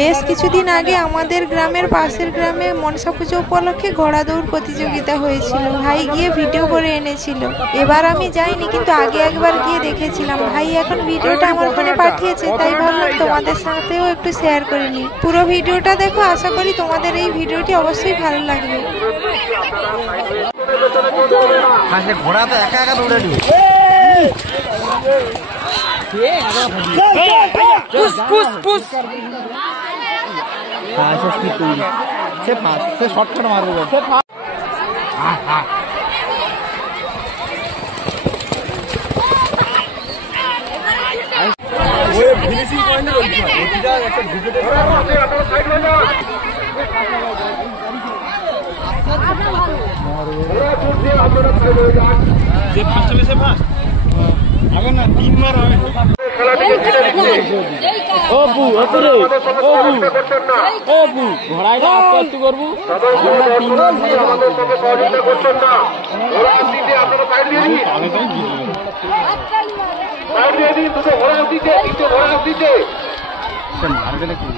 বেশ কিছুদিন আগে আমাদের গ্রামের পাশের গ্রামে মনসা পুজো উপলক্ষে ঘোড়া দৌড় প্রতিযোগিতা হয়েছিল। ভাই গিয়ে ভিডিও করে এনেছিল। এবার আমি যাইনি, কিন্তু আগে একবার গিয়ে দেখেছিলাম। ভাই এখন ভিডিওটা আমার ফোনে পাঠিয়েছে, তাই ভাবলাম তোমাদের সাথেও একটু শেয়ার করে নিই। পুরো ভিডিওটা দেখো, আশা করি তোমাদের এই ভিডিওটি অবশ্যই ভালো লাগবে। ঘোড়া তো একা একা দৌড়ে দিবে। সে শর্টকাট মারবে। আগে না 3 বার হবে। ঘোড়াটা আস্তে আস্তে করবো। মার গেলে কি